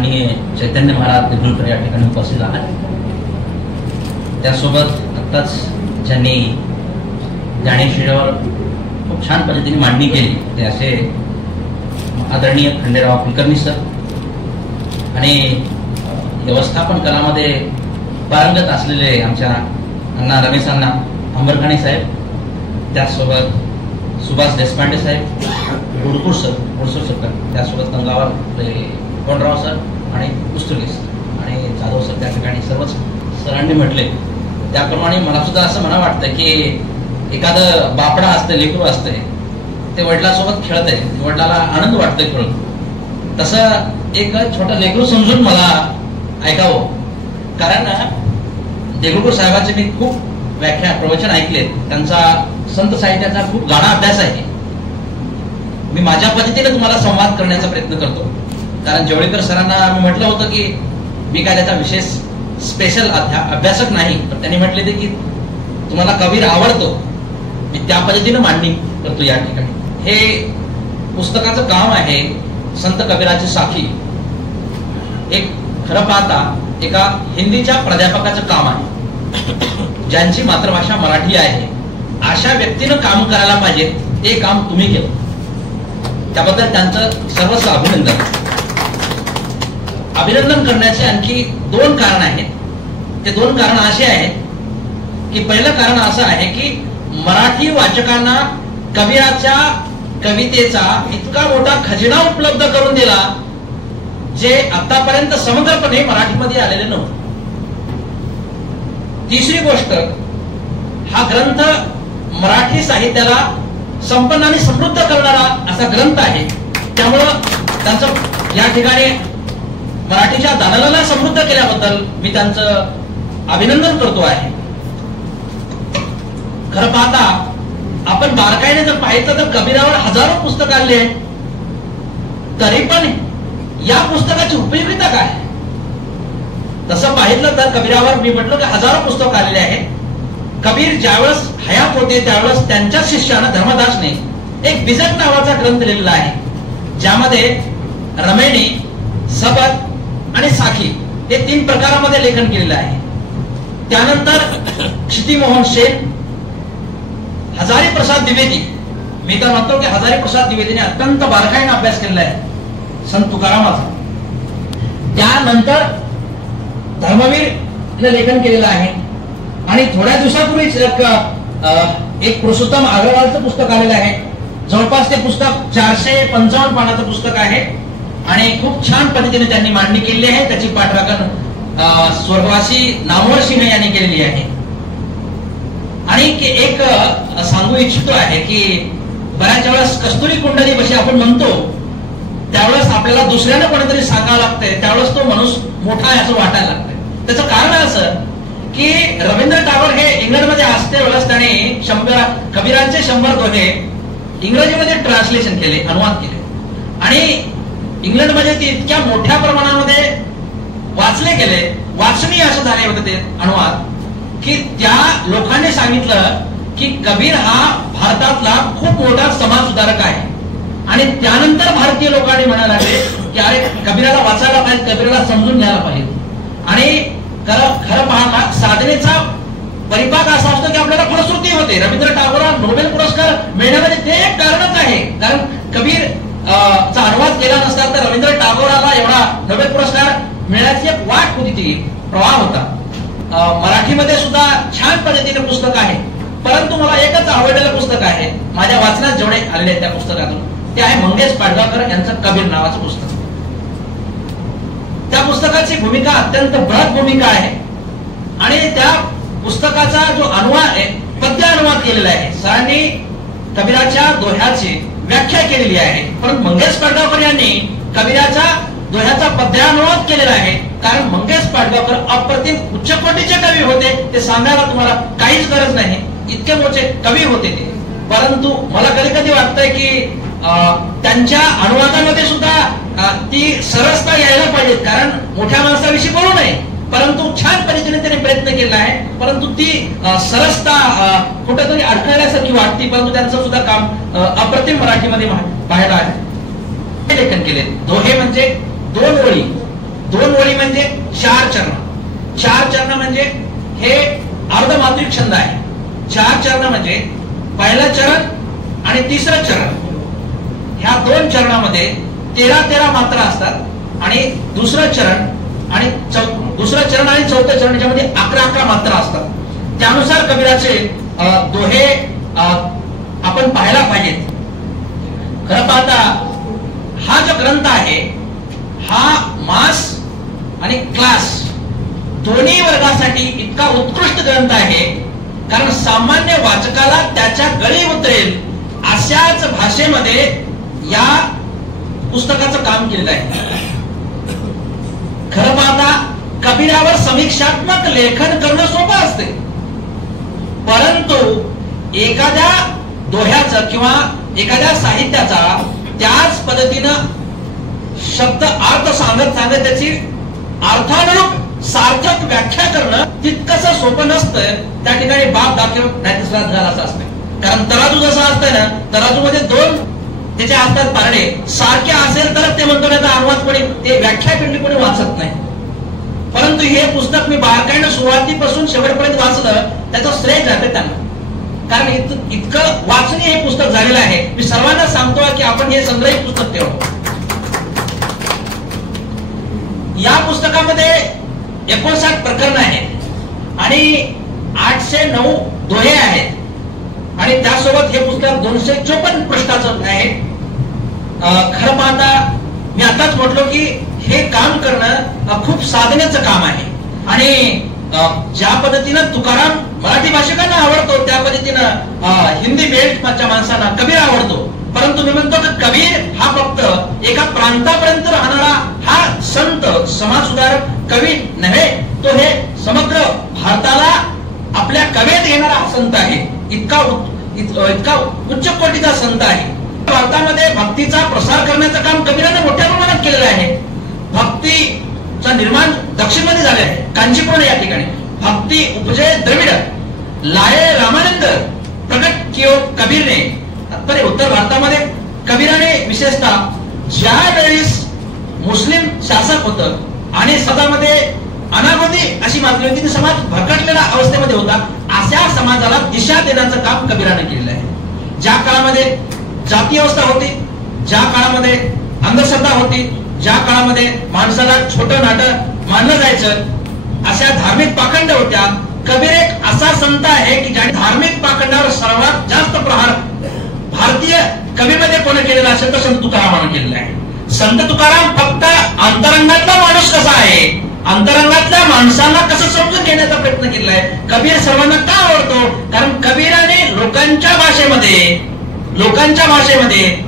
माननीय चैतन्य महाराज देगलूरकर या ठिकाणी उपस्थित आहेत. त्यासोबत आत्ताच ज्यांनी ज्ञानेश्वरीवर खूप छान पद्धतीने मांडणी केली ते असे आदरणीय खंडेराव कुलकर्णी सर आणि व्यवस्थापन कलामध्ये पारंगत असलेले आमच्या अण्णा रमेश अण्णा अंबरखाणे साहेब, त्यासोबत सुभाष देशपांडे साहेब, गुडपूर सर त्यासोबत गंगावर कोंडराव सर आणि कुस्तुरे सर आणि जाधव सर, त्या ठिकाणी सर्वच सरांनी म्हटले त्याप्रमाणे मला सुद्धा असं म्हणा वाटतं की एखादं बापडा असतं, लेकरू असते, ते वडिलांसोबत खेळत आहे, वडिलाला आनंद वाटतोय खेळून, तसं एक छोटं लेकरू समजून मला ऐकावं. कारण देगलूरकर साहेबांचे मी खूप व्याख्या प्रवचन ऐकले, त्यांचा संत साहित्याचा खूप गाढा अभ्यास आहे. मी माझ्या पद्धतीने तुम्हाला संवाद करण्याचा प्रयत्न करतो. कारण जवळीकर सरांना मी म्हटलं होतं की मी काय त्याचा विशेष स्पेशल अभ्यासक नाही, पण त्यांनी म्हटले ते की तुम्हाला कबीर आवडतो, मी त्या पद्धतीने मांडणी करतो या ठिकाणी. हे पुस्तकाचं काम आहे संत कबीराची साखी. एक खरं पाहता एका हिंदीच्या प्राध्यापकाचं काम आहे, ज्यांची मातृभाषा मराठी आहे, अशा व्यक्तीनं काम करायला पाहिजे. ते काम तुम्ही केलं, त्याबद्दल त्यांचं सर्वस्व अभिनंदन. अभिनंदन करण्याचे आणखी दोन कारण आहेत. ते दोन कारण असे आहेत की पहिलं कारण असं आहे की मराठी वाचकांना कबीराच्या कवितेचा इतका मोठा खजिना उपलब्ध करून दिला जे आतापर्यंत समग्रपणे मराठीमध्ये आलेले नव्हते. तिसरी गोष्ट, हा ग्रंथ मराठी साहित्याला संपन्न आणि समृद्ध करणारा असा ग्रंथ आहे. त्यामुळं त्यांचं या ठिकाणी मराठीच्या दालनाला समृद्ध केल्याबद्दल मी त्यांचं अभिनंदन करतो आहे. खरं पाहता आपण बारकाईने जर पाहिलं तर कबीरावर हजारो पुस्तकं आले आहेत, तरी पण या पुस्तकाची उपयोगिता काय? तसं पाहिलं तर कबीरावर मी म्हटलं की हजारो पुस्तकं आलेले आहेत. कबीर ज्यावेळेस हयात होते त्यावेळेस त्यांच्या शिष्यानं धर्मदासने एक बिजट नावाचा ग्रंथ लिहिलेला आहे, ज्यामध्ये रमेणी, सबत आणि साखी हे तीन प्रकारामध्ये लेखन केलेलं आहे. त्यानंतर क्षितिमोहन सेन, हजारी प्रसाद द्विवेदी, मी तर म्हणतो की हजारी प्रसाद द्विवेदीने अत्यंत बारकाईने अभ्यास केलेला आहे संत तुकारामाचा. त्यानंतर धर्मवीर लेखन केलेलं आहे आणि थोड्या दिवसापूर्वीच एक पुरुषोत्तम अग्रवालचं पुस्तक आलेलं आहे. जवळपास ते पुस्तक 455 पानाचं पुस्तक आहे आणि खूप छान पद्धतीने त्यांनी मांडणी केलेली आहे. त्याची पाठराखण स्वर्गवासी नामवर सिंह यांनी केलेली आहे. आणि एक सांगू इच्छितो आहे की बऱ्याच वेळेस कस्तुरी कुंडली बशी आपण म्हणतो, त्यावेळेस आपल्याला दुसऱ्यानं कोणीतरी सांगावं लागतंय, त्यावेळेस तो माणूस मोठा आहे असं वाटायला लागतंय. त्याचं कारण असं की रवींद्र टागोर हे इंग्लंडमध्ये असते वेळेस त्याने कबीरांचे 100 दोहे इंग्रजीमध्ये ट्रान्सलेशन केले, अनुवाद केले आणि इंग्लंडमध्ये ते इतक्या मोठ्या प्रमाणामध्ये वाचले गेले, वाचनीय असं झाले होते ते अनुवाद, की त्या लोकांनी सांगितलं की कबीर हा भारतातला खूप मोठा समाज सुधारक आहे. आणि त्यानंतर भारतीय लोकांनी म्हणायला लागले की अरे कबीराला वाचायला पाहिजे, कबीराला समजून घ्यायला पाहिजे. आणि खरं पाहता साधनेचा परिपाक असा असतो की आपल्याला फलश्रुती होते. रवींद्र टागोरांना नोबेल पुरस्कार मिळण्यामध्ये ते एक कारणच आहे, कारण कबीर चा अनुवाद केला नसता तर रवींद्र टागोराला एवढा नोबेल पुरस्कार मिळण्याची एक वाट होती, ती प्रवाह होता. मराठीमध्ये सुद्धा छान पद्धतीने पुस्तक आहे, परंतु मला एकच आवडलेलं पुस्तक आहे माझ्या वाचनात जेवढे आलेले त्या पुस्तकातून, ते आहे मंगेश पाडगावकर यांचं कबीर नावाचं पुस्तक. त्या पुस्तकाची भूमिका अत्यंत बृहत भूमिका आहे आणि त्या पुस्तकाचा जो अनुवाद आहे, पद्य अनुवाद केलेला आहे. सरांनी कबीराच्या दोह्याची व्याख्या केलेली आहे, परंतु मंगेश पाडगावकर यांनी कबीराच्या दोह्याचा पद्यानुवाद केलेला आहे. कारण मंगेश पाडगावकर अप्रतिम उच्च कोटीचे कवी होते, ते सांगायला तुम्हाला काहीच गरज नाही, इतके मोठे कवी होते ते. परंतु मला कधी कधी वाटतंय की त्यांच्या अनुवादामध्ये सुद्धा ती सरसता यायला पाहिजे, कारण मोठ्या माणसाविषयी बोलू नये, परंतु छान पद्धतीने त्यांनी प्रयत्न केला आहे, परंतु ती सरसता कुठेतरी अडकण्यासारखी वाटते. परंतु त्यांचं सुद्धा काम अप्रतिम मराठीमध्ये पाहायला आहे. लेखन केले दोहे म्हणजे 2 ओळी 2 ओळी म्हणजे 4 चरण. 4 चरण म्हणजे हे अर्धमात्रिक छंद आहे. 4 चरण म्हणजे पहिलं चरण आणि तिसरं चरण, ह्या 2 चरणामध्ये 13 मात्रा असतात आणि दुसरं चरण आणि चौथं चरण याच्यामध्ये 11 मात्रा असतात. त्यानुसार कबीराचे दोहे आपण पाहायला पाहिजेत. खरं पाहता हा जो ग्रंथ आहे हा मास आणि क्लास दोन्ही वर्गासाठी इतका उत्कृष्ट ग्रंथ आहे, कारण सामान्य वाचकाला त्याच्या गळी उतरेल अशाच भाषेमध्ये या पुस्तकाचं काम केलेलं आहे. खरं पाहता कबीरावर समीक्षात्मक लेखन करणं सोपं असते, परंतु एखाद्या दोह्याचं किंवा एखाद्या साहित्याचा त्याच पद्धतीनं शब्द अर्थ सांगत त्याची अर्थानुरूप सार्थक व्याख्या करणं तितकंसं सोपं नसतं. त्या ठिकाणी बाप दाखव नाही झाला असं असतं. कारण तराजू जसा असतंय ना, तराजू मध्ये 2 त्याचे असतात पारडे, सारखे असेल तरच ते म्हणतो, नाही तर अनुवाद कोणी ते व्याख्या केली कोणी वाचत नाही. परंतु हे पुस्तक मी बारकाईनं सुरुवातीपासून शेवटपर्यंत वाचलं, त्याचं श्रेय जाते त्यांना, कारण इतकं वाचनीय हे पुस्तक झालेलं आहे. मी सर्वांना सांगतो की आपण हे संग्रहित पुस्तक ठेवा. या पुस्तकामध्ये 59 प्रकरण आहेत आणि 809 दोहे आहेत आणि त्यासोबत हे पुस्तक 254 पृष्ठाचं आहे. खरं पाहता मी आताच म्हटलो की हे काम करणं खूप साधनेचं काम आहे आणि ज्या पद्धतीनं तुकाराम मराठी भाषिकांना आवडतो त्या पद्धतीनं हिंदी बेल्टच्या माणसांना कबीर आवडतो. परंतु मी म्हणतो की कबीर हा फक्त एका प्रांतापर्यंत राहणारा हा संत समाज सुधारक कवी नव्हे, तो हे समग्र भारताला आपल्या कवेत घेणारा संत आहे. इतका उच्च कोटीचा संत आहे. भारतामध्ये भक्तीचा प्रसार करण्याचं काम कबीराने मोठ्या प्रमाणात केलेलं आहे. भक्तीचा निर्माण दक्षिणमध्ये झाले आहे. कांचीपुरम या ठिकाणी भक्ती उपजे द्रविड लाये रामानंद प्रकट कियो कबीरने. तर उत्तर भारतामध्ये कबीराने विशेषतः ज्या वेळेस मुस्लिम शासक होतं आणि सदामध्ये अनागोदी अशी मागणी होती, समाज भरकटलेल्या अवस्थेमध्ये होता, अशा समाजाला दिशा देण्याचं काम कबीराने केलेलं आहे. ज्या काळामध्ये जाती व्यवस्था होती, ज्या काळामध्ये अंधश्रद्धा होती, ज्या काळामध्ये माणसाला छोटं नाटं मानलं जायचं, अशा धार्मिक पाखंड होत्या, कबीर एक असा संत आहे की ज्याने धार्मिक पाखंडावर सर्वात जास्त प्रहार भारतीय कवीमध्ये कोणी केलेला असेल तर संत तुकारामाने केलेला आहे. संत तुकाराम फक्त अंतरंगातला माणूस कसा आहे, अंतरंगातल्या माणसांना कसं समजून घेण्याचा प्रयत्न केला आहे. कबीर सर्वांना का आवडतो, कारण कबीराने लोकांच्या भाषेमध्ये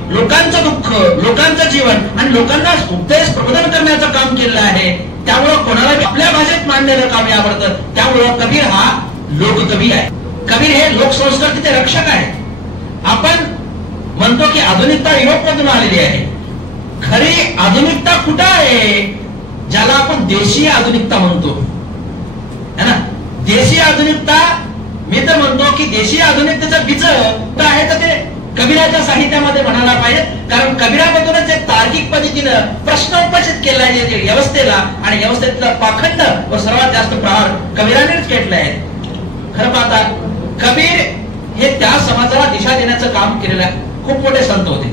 लोकांचं दुःख, लोकांचं जीवन आणि लोकांना उपदेश प्रबोधन करण्याचं काम केलेलं आहे. त्यामुळे कोणाला आपल्या भाषेत मांडलेलं काव्य आवडतं. त्यामुळं कबीर हा लोककवी आहे. कबीर हे लोकसंस्कृतीचे रक्षक आहे. आपण म्हणतो की आधुनिकता युरोपमधून आलेली आहे. खरी आधुनिकता कुठं आहे, ज्याला आपण देशीय आधुनिकता म्हणतो है ना. देशीय आधुनिकता मी तर म्हणतो की देशीय आधुनिकतेचं बीज कुठं आहे तर ते कबीराच्या साहित्यामध्ये म्हणायला पाहिजे. कारण कबीरामधूनच एक तार्किक पद्धतीनं प्रश्न उपस्थित केला आहे व्यवस्थेला आणि व्यवस्थेतला पाखंड व सर्वात जास्त प्रहार कबीरानेच घेतले आहेत. खरं पाहता कबीर हे त्या समाजाला दिशा देण्याचं काम केलेलं खूप मोठे संत होते.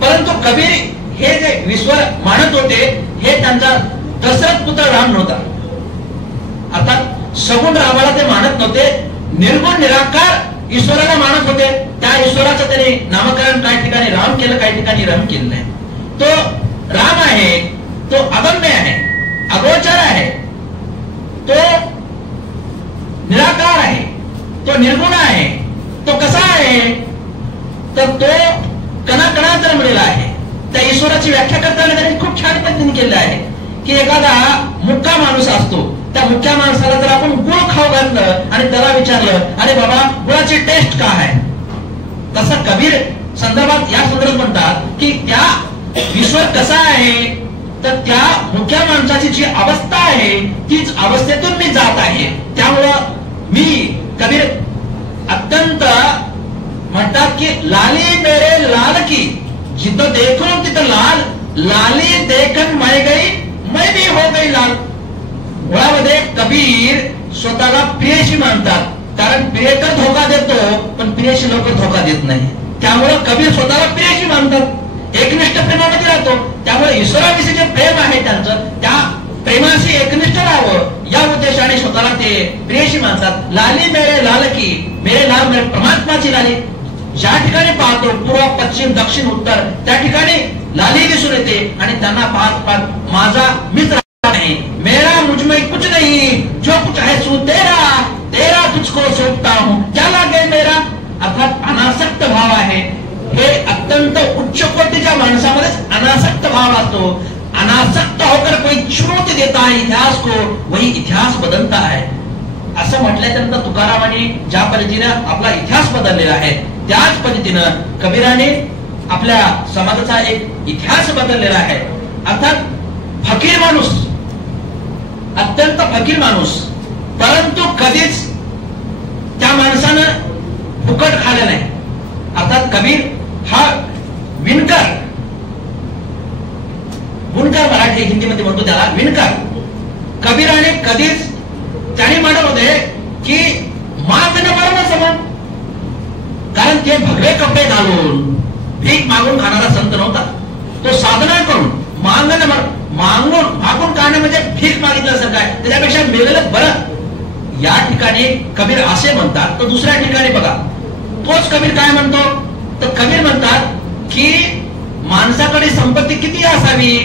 परंतु कबीर हे जे ईश्वर मानत होते हे त्यांचा दशरथ पुत्र राम नव्हता. अर्थात सगुण रामाला ते मानत नव्हते, निर्गुण निराकार ईश्वराला मानत होते. त्या ईश्वराचं त्यांनी नामकरण काही ठिकाणी राम केलं, काही ठिकाणी रम केलं आहे. तो राम आहे, तो अगम्य आहे, अगोचर आहे, तो निराकार आहे, तो निर्गुण आहे. तो कसा आहे तर तो कणाकणात रमलेला आहे. त्या ईश्वराची व्याख्या करताना त्यांनी खूप छान पद्धतीने केलं आहे की एखादा मुक्का माणूस असतो, त्या मुख्या माणसाला जर आपण गुळ खाऊ घातलं आणि त्याला विचारलं अरे बाबा गुळाची टेस्ट काय आहे, तसं कबीर संदर्भात या संदर्भात म्हणतात की त्या ईश्वर कसा आहे तर त्या मुख्या माणसाची जी अवस्था आहे तीच अवस्थेतून मी जात आहे. त्यामुळं मी कबीर अत्यंत म्हणतात की लाली मेरे लाल की जिथं देखून तिथं लाल, लाली देखन मै गई मैं भी हो गई लाल. मुळामध्ये कबीर स्वतःला प्रियशी मानतात, कारण प्रिय तर धोका देतो पण प्रियशी लवकर धोका देत नाही. त्यामुळे कबीर स्वतःला प्रियशी मानतात, एकनिष्ठ प्रेमामध्ये राहतो. त्यामुळे ईश्वराविषयी जे प्रेम आहे त्यांचं, त्या प्रेमाशी एकनिष्ठ राहावं या उद्देशाने स्वतःला ते प्रियशी मानतात. लाली मेरे लाल की, मेरे लाल मेरे परमात्माची लाली. ज्या ठिकाणी पाहतो पूर्व पश्चिम दक्षिण उत्तर त्या ठिकाणी लाली दिसून येते आणि त्यांना पाहत पाहत माझा मित्र नहीं, मेरा मुझ में कुछ नहीं, जो कुछ है सो तेरा, तेरा तुझको सौंपता हूं, क्या लागे मेरा. अर्थात अनासक्त भाव आहे. हे अत्यंत उच्च कोटीच्या माणसामध्येच अनासक्त भाव असतो. अनासक्त होकर कोई चुनौती देता है इतिहास को, वही इतिहास बदलता है. असं म्हटल्यानंतर तुकारामांनी ज्या पद्धतीने आपला इतिहास बदललेला आहे त्याच पद्धतीनं कबीराने आपल्या समाजाचा एक इतिहास बदललेला आहे. अर्थात फकीर माणूस, अत्यंत फकीर माणूस, परंतु कधीच त्या माणसानं फुकट खाल्लं नाही. अर्थात कबीर हा विणकर, बुणकर मराठी हिंदीमध्ये म्हणतो त्याला विणकर. कबीराने कधीच त्याने म्हणत होते की मागणं बरोबर समान, कारण ते भगवे कपडे घालून भीक मागून खाणारा संत नव्हता. तो साधना करून मागून मागून काढणं म्हणजे भीक मागितलं असं काय, त्याच्यापेक्षा मिळालेलं बरं. या ठिकाणी कबीर असे म्हणतात. तर दुसऱ्या ठिकाणी बघा तोच कबीर काय म्हणतो, तर कबीर म्हणतात की माणसाकडे संपत्ती किती असावी,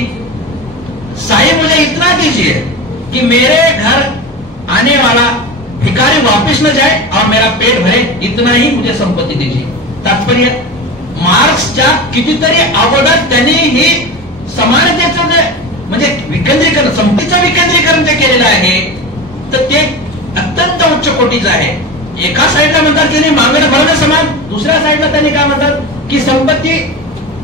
साई मुझे इतना दीजिए कि मेरे घर आने वाला भिखारी वापस न जाए और मेरा पेट भरे, इतना ही मुझे संपत्ती दीजिए. तात्पर्य मार्क्सच्या कितीतरी अगोदर त्यांनी ही समानतेचं म्हणजे विकेंद्रीकरण, संपत्तीचं विकेंद्रीकरण जे केलेलं आहे तर ते अत्यंत उच्च कोटीचं आहे. एका साईडला म्हणतात की मागणं भरणं समान, दुसऱ्या साईडला त्यांनी काय म्हणतात की संपत्ती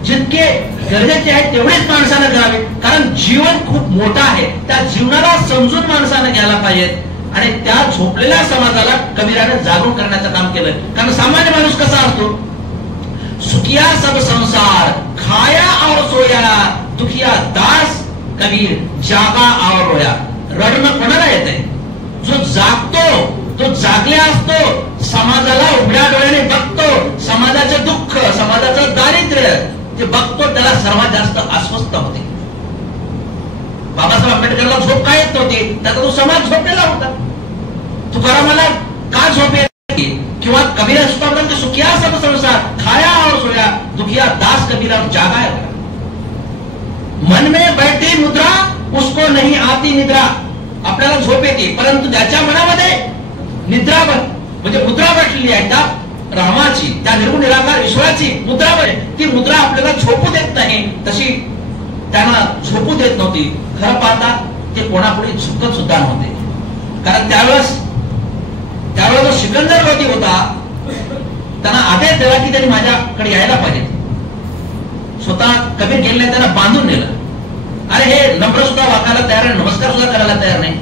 जितके गरजेचे आहे तेवढेच माणसानं करावे, कारण जीवन खूप मोठं आहे. त्या जीवनाला समजून माणसानं घ्यायला पाहिजेत आणि त्या झोपलेल्या समाजाला कबीरानं जागरूक करण्याचं काम केलं. कारण सामान्य माणूस कसा असतो, सुखिया सब संसार खाया और सोया, दुखिया दास कबीर जागा और रोया. रडणं कोणाला येते, जो जागतो, तो जागल्या असतो, समाजाला उघड्या डोळ्याने बघतो, समाजाचं दुःख, समाजाचं दारिद्र्य ते बघतो, त्याला सर्वात जास्त अस्वस्थ होते. बाबासाहेब आंबेडकरला झोप काय येत नव्हती, त्याचा तो समाज झोपलेला होता. तुकारामाला का झोप येत किंवा कबीरा सुद्धा म्हणतात सुखिया सब संसार खाया और सोया, दुखिया दास कबीरा जागा है. मन में बैठी मुद्रा उसको नहीं आती निद्रा. आपल्याला झोप येते परंतु त्याच्या मनामध्ये निद्रा म्हणजे मुद्रा बसलेली आहे, त्या रामाची, त्या निर्गुण निराकार ईश्वराची मुद्रा बरे. ती मुद्रा आपल्याला झोपू देत नाही, तशी त्यांना झोपू देत नव्हती. खरं पाहता ते कोणापुढे झुकत सुद्धा नव्हते, कारण त्यावेळेस जो सिकंदर लोधी होता त्यांना आदेश दिला की त्यांनी माझ्याकडे यायला पाहिजे. स्वतः कबीर गेले, त्यांना बांधून नेलं. अरे हे नम्र सुद्धा वाकायला तयार नाही, नमस्कार सुद्धा करायला तयार नाही.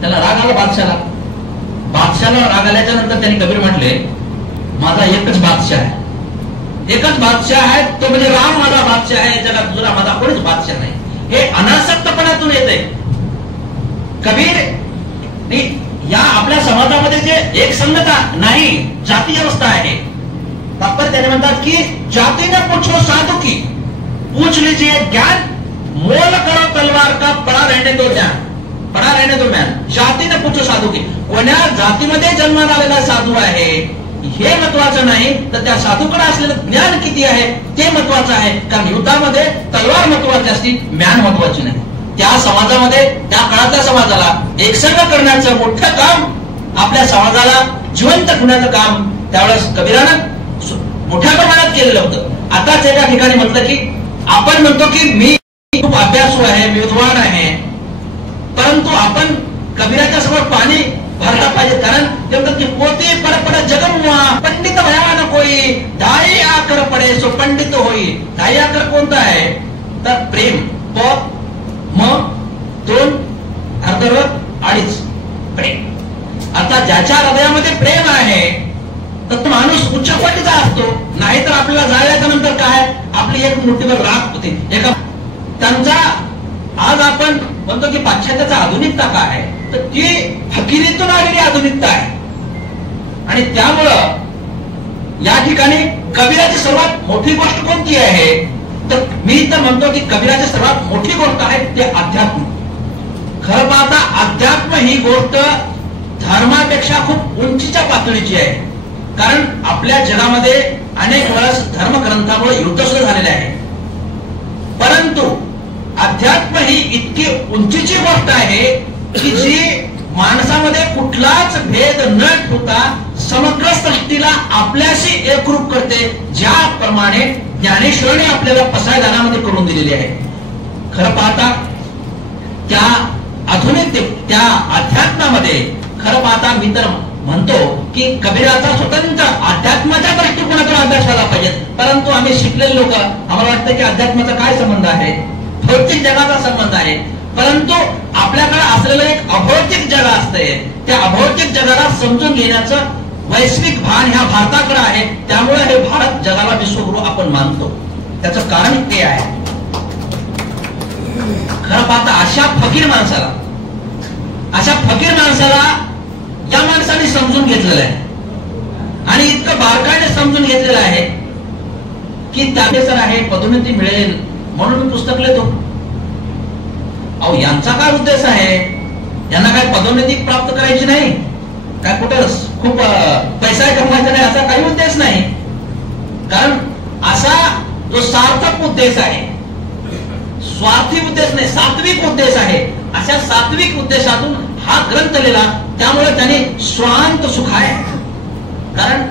त्याला राग आला बादशाला. बादशाला राग आल्याच्या नंतर त्यांनी कबीर म्हटले माझा एकच बादशाह आहे, एकच बादशाह आहे, तो म्हणजे राम माझा बादशाह आहे, जगात दुसरा माझा कोणीच बादशाह नाही. हे अनासक्तपणातून येते. कबीर या आपल्या समाजामध्ये जे एक संगता नाही, जाती व्यवस्था आहे. तात्पर्य त्याने म्हणतात की जातीने पूछो साधू की, पूछ लीजिए ज्ञान, मोल करो तलवार का, पड़ा रहने दो ज्ञान, पड़ा रहने दो ज्ञान. जातीने पूछो साधू की, कोण्या जातीमध्ये जन्माला आलेला साधू आहे हे महत्वाचं नाही, तर त्या साधूकडे असलेलं ज्ञान किती आहे ते महत्वाचं आहे. कारण युद्धामध्ये तलवार महत्वाची असती, ज्ञान महत्वाची नाही. त्या समाजामध्ये, त्या काळातल्या समाजाला एकसंग करण्याचं मोठं काम, आपल्या समाजाला जिवंत ठेवण्याचं काम त्यावेळेस कबीरानं मोठ्या प्रमाणात केलेलं होतं. आताच एका ठिकाणी म्हटलं की आपण म्हणतो की मी खूप अभ्यासू आहे, मी विद्वान आहे, परंतु आपण कबीराच्या समोर पाणी भरला पाहिजे. कारण ते म्हणतात की पोते पर पड जगमुआ, पंडित भया न कोई, ढाई आकर पडे सो पंडित होई. ढाई आकर कोणता आहे तर प्रेम, तो मग दोन अर्धर अडीच प्रेम. अर्थात ज्याच्या हृदयामध्ये प्रेम आहे तर तो माणूस उच्च कोटीचा असतो. नाहीतर आपल्याला जाळल्याच्या नंतर काय, आपली एक मुठीवर राख होते. एका त्यांचा आज आपण म्हणतो की पाश्चात्याचा आधुनिकता काय आहे, तर ती फकिरीतून आलेली आधुनिकता आहे. आणि त्यामुळं या ठिकाणी कबीराची सर्वात मोठी गोष्ट कोणती आहे, तर मी तर म्हणतो की कबीराची सर्वात मोठी गोष्ट आहे ते अध्यात्म. खरं पाहता अध्यात्म ही गोष्ट धर्मापेक्षा खूप उंचीच्या पातळीची आहे. कारण आपल्या जगामध्ये अनेक वेळेस धर्मग्रंथामुळे युद्ध सुद्धा झालेले आहे, परंतु अध्यात्म ही इतकी उंचीची गोष्ट आहे की जी माणसामध्ये कुठलाच भेद न ठेवता समग्र सृष्टीला आपल्याशी एकरूप करते, ज्याप्रमाणे ज्ञानेश्वरांनी आपल्याला पसायदानामध्ये करून दिलेली आहे. खरं पाहता त्या आधुनिक त्या अध्यात्मामध्ये खरं पाहता मी तर म्हणतो की कबीराचा स्वतंत्र अध्यात्माच्या दृष्टिकोनातून अभ्यास झाला पाहिजे. परंतु आम्ही शिकलेले लोक आम्हाला वाटतं की अध्यात्माचा काय संबंध आहे, भौतिक जगाचा संबंध आहे. परंतु आपल्याकडे असलेलं एक अभौतिक जग असते, त्या अभौतिक जगाला समजून घेण्याचं वैश्विक भान ह्या भारताकडे आहे. त्यामुळे हे भारत जगाला विश्वगुरु आपण मानतो. त्याचं कारण ते आहे. खरं पाहता अशा फकीर माणसाला या माणसाने समजून घेतलेलं आहे आणि इतकं बारकाईने समजून घेतलेलं आहे की त्यानुसार आहे पदोन्नती मिळेल म्हणून मी पुस्तक लिहितो. अहो यांचा काय उद्देश आहे, यांना काय पदोन्नती प्राप्त करायची नाही, काय कुठं खूप पैसा कमवायचा नाही असा काही उद्देश नाही. कारण असा जो सार्थक उद्देश आहे, स्वार्थी उद्देश नाही, सात्विक उद्देश आहे, अशा सात्विक उद्देशातून हा ग्रंथ लिहिला. त्यामुळे त्याने स्वांत सुख आहे. कारण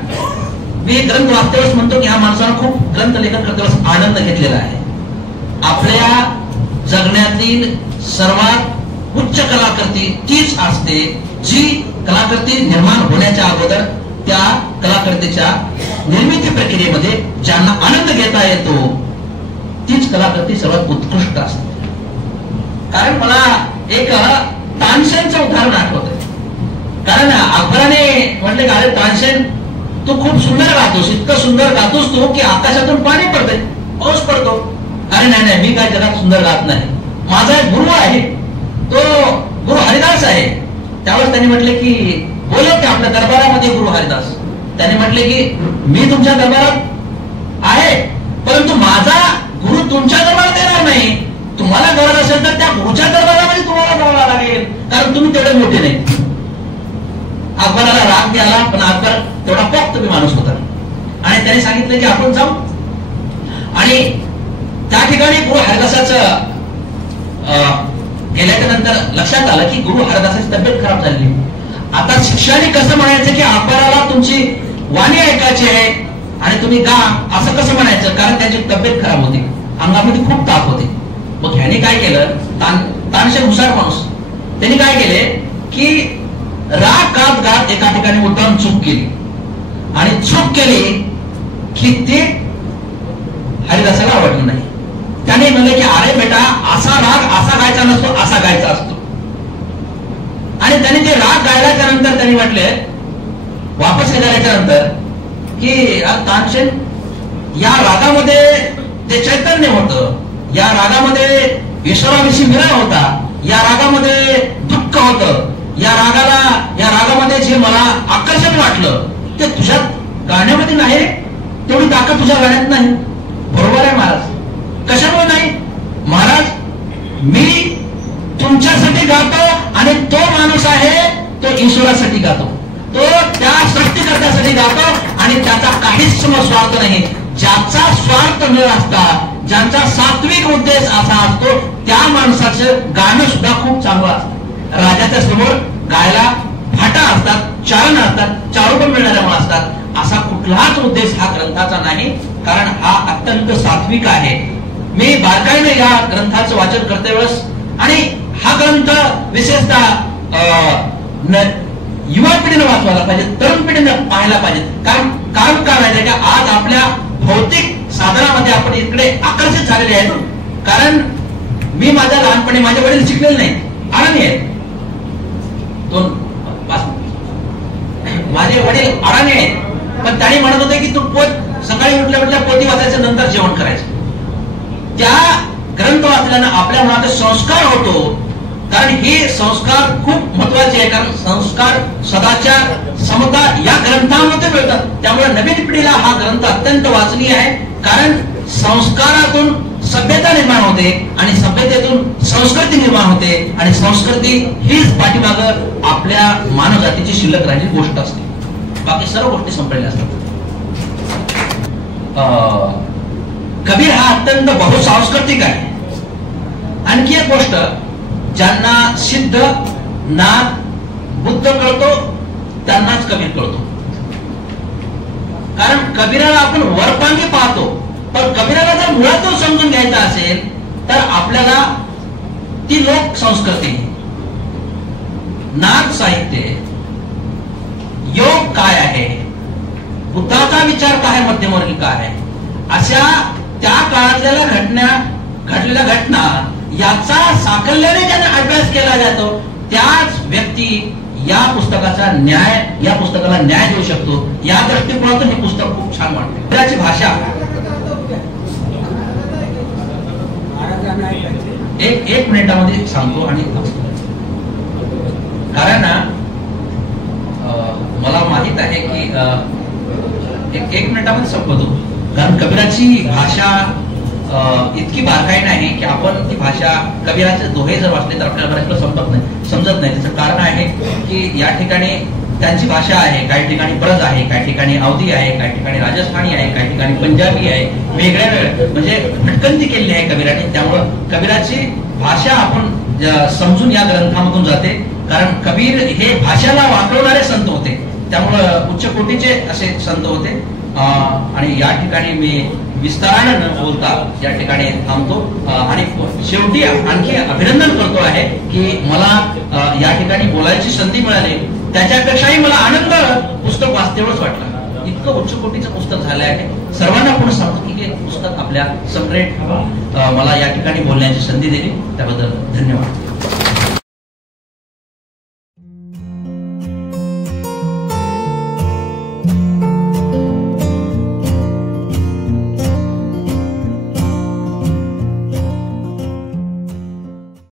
मी ग्रंथ वाचतेवेळेस म्हणतो की ह्या माणसाला खूप ग्रंथ लेखन करतेवेळेस आनंद घेतलेला आहे. आपल्या जगण्यातील सर्वात उच्च कलाकृती तीच असते जी कलाकृती निर्माण होण्याच्या अगोदर त्या कलाकृतीच्या निर्मिती प्रक्रियेमध्ये ज्यांना आनंद घेता येतो तीच कलाकृती सर्वात उत्कृष्ट असते. कारण मला एक तानसेनचं उदाहरण आठवतं. कारण अकबराने म्हटले की अरे तानसेन तू खूप सुंदर गातोस, इतकं सुंदर गातोस तू की आकाशातून पाणी पडतंय, पाऊस पडतो. अरे नाही मी काय जगात सुंदर गात नाही, माझा एक गुरु आहे, तो गुरु हरिदास आहे. त्यावेळेस त्यांनी म्हटले की बोलत आपल्या दरबारामध्ये गुरु हरिदास. त्याने म्हटले की मी तुमच्या दरबारात आहे, परंतु माझा गुरु तुमच्या दरबारात येणार नाही. तुम्हाला गरज असेल तर त्या गुरुच्या दरबारामध्ये तुम्हाला जावं लागेल, कारण तुम्ही तेवढे मोठे नाही. अकबराला राग द्याला, पण अकबर तेवढा पोक्त माणूस होता आणि त्याने सांगितलं की आपण जाऊ. आणि त्या ठिकाणी गुरु हरिदासाचं गेल्याच्या नंतर लक्षात आलं की गुरु हरिदासाची तब्येत खराब झाली. आता शिष्याने कसं म्हणायचं की अकबराला तुमची वाणी ऐकायची आहे आणि तुम्ही गा, असं कसं म्हणायचं, कारण त्याची तब्येत खराब होती, अंगामध्ये खूप ताप होते. मग ह्याने काय केलं, तानसेन हुशार माणूस, त्यांनी काय केले की राग गात गात एका ठिकाणी उतरून चूक केली आणि चूक केली की ते हरिदासाला आवडलं नाही. त्याने म्हणले की अरे बेटा असा राग असा गायचा नसतो, असा गायचा असतो. आणि त्याने ते राग गायल्याच्या नंतर त्यांनी म्हटले वापस गेल्याच्या नंतर की तानसेन या रागामध्ये ते चैतन्य होतं, या रागामध्ये ईश्वराविषयी विरह होता, या रागामध्ये दुःख होतं, या रागामध्ये जे मला आकर्षण वाटलं ते तुझ्या गाण्यामध्ये नाही रे, तेवढी ताकद तुझ्या गाण्यात नाही. बरोबर आहे महाराज. कशामुळे नाही महाराज, मी तुमच्यासाठी गातो आणि तो माणूस आहे तो ईश्वरासाठी गातो, तो त्या सृष्टीकर्त्यासाठी गातो आणि त्याचा काहीच स्वार्थ नाही. ज्याचा स्वार्थ न असता, ज्यांचा सात्विक उद्देश असा असतो त्या माणसाचं गाणं सुद्धा खूप चांगलं असतं. राजाच्या समोर गायला फाटा असतात, चारण असतात, चारोपण मिळणाऱ्या असतात. असा कुठलाच उद्देश हा ग्रंथाचा नाही, कारण हा अत्यंत सात्विक आहे. मी बारकाईने या ग्रंथाचं वाचन करते वेळेस, आणि हा ग्रंथ विशेषतः युवा पिढीने वाचवायला पाहिजे, तरुण पिढीने पाहायला पाहिजे. कारण काय माहिती का, आज आपल्या भौतिक साधनामध्ये आपण इकडे आकर्षित झालेले आहेत. कारण मी माझ्या लहानपणी माझे वडील शिकलेले नाही, अडाणी आहेत. माझे वडील अडाणी आहेत, पण त्यांनी म्हणत होते की तू सकाळी उठल्या पोती वाचायचं, नंतर जेवण करायचं. त्या ग्रंथ वाचल्यानं आपल्या मनात संस्कार होतो, कारण हे संस्कार खूप महत्वाचे आहे. कारण संस्कार, सदाचार, समता या ग्रंथामध्ये मिळतात. त्यामुळे नवीन पिढीला हा ग्रंथ अत्यंत वाचनीय आहे. कारण संस्कारातून सभ्यता निर्माण होते आणि सभ्यतेतून संस्कृती निर्माण होते आणि संस्कृती हीच पाठीमाग आपल्या मानव जातीची शिल्लक राहिलेली गोष्ट असते. बाकी सर्व गोष्टी संपलेल्या असतात. कबीर हा अत्यंत बहुसांस्कृतिक आहे. आणखी एक गोष्ट, ज्यांना सिद्ध, नाथ, बुद्ध कळतो त्यांनाच कबीर कळतो. कारण कबीराला आपण वरपांगी पाहतो, पण कबीराला जर मुळातून समजून घ्यायचं असेल तर आपल्याला ती लोक संस्कृती, नाथ साहित्य, योग काय आहे, बुद्धाचा विचार काय, मध्यमवर्गी काय आहे, अशा त्या काळातल्या घडलेल्या घटना याचा साकल्याने ज्यांना अभ्यास केला जातो त्याच व्यक्ती या पुस्तकाचा न्याय, या पुस्तकाला न्याय देऊ शकतो. या दृष्टिकोनातून हे पुस्तक खूप छान वाटते. त्याची भाषा एक मिनिटामध्ये सांगतो आणि कारण मला माहित आहे की एक मिनिटामध्ये संपवतो. कारण कबीराची भाषा इतकी बारकाईने आहे की आपण ती भाषा, कबीराचे दोहे जर वाचले तर आपल्याला बऱ्याच समजत नाही. त्याचं कारण आहे की या ठिकाणी त्यांची भाषा आहे, काही ठिकाणी ब्रज आहे, काही ठिकाणी अवधी आहे, काही ठिकाणी राजस्थानी आहे, काही ठिकाणी पंजाबी आहे, वेगळ्या म्हणजे भटकंती केलेली आहे कबीराने. त्यामुळं कबीराची भाषा आपण समजून या ग्रंथामधून जाते. कारण कबीर हे भाषेला वापरणारे संत होते, त्यामुळं उच्च कोटीचे असे संत होते. आणि या ठिकाणी मी विस्ताराने न बोलता या ठिकाणी थांबतो आणि शेवटी आणखी अभिनंदन करतो आहे की मला या ठिकाणी बोलायची संधी मिळाली. त्याच्यापेक्षाही मला आनंद पुस्तक वाचतेवढंच वाटलं. इतकं उच्च कोटीचं पुस्तक झालं आहे. सर्वांना आपण सांगतो की हे पुस्तक आपल्या सम्राट मला या ठिकाणी बोलण्याची संधी दिली त्याबद्दल धन्यवाद.